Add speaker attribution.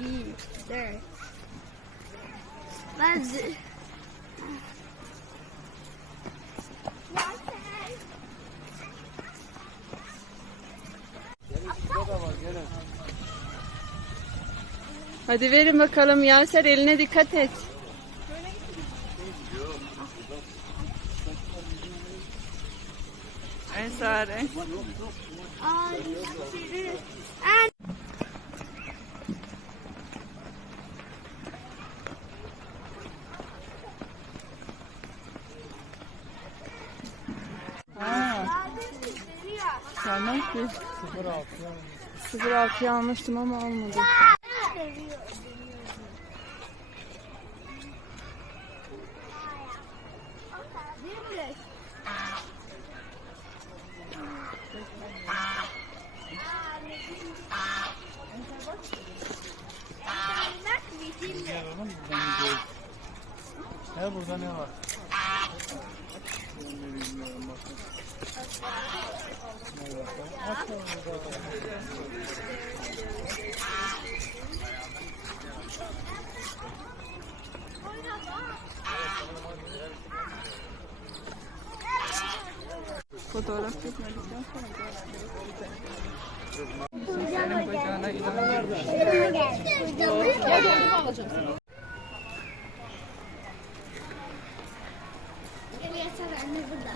Speaker 1: İyi. There. Ben de...
Speaker 2: Hadi verin bakalım Yaser eline dikkat et. Ensare.
Speaker 1: Aa,
Speaker 2: tamam ki. 06'yı almıştım ama olmadı.
Speaker 3: He burada ne var?
Speaker 2: Fotoğraf çekmedikten sonra senin bacağına inanmıyorum.
Speaker 1: Gel yatar anne burada.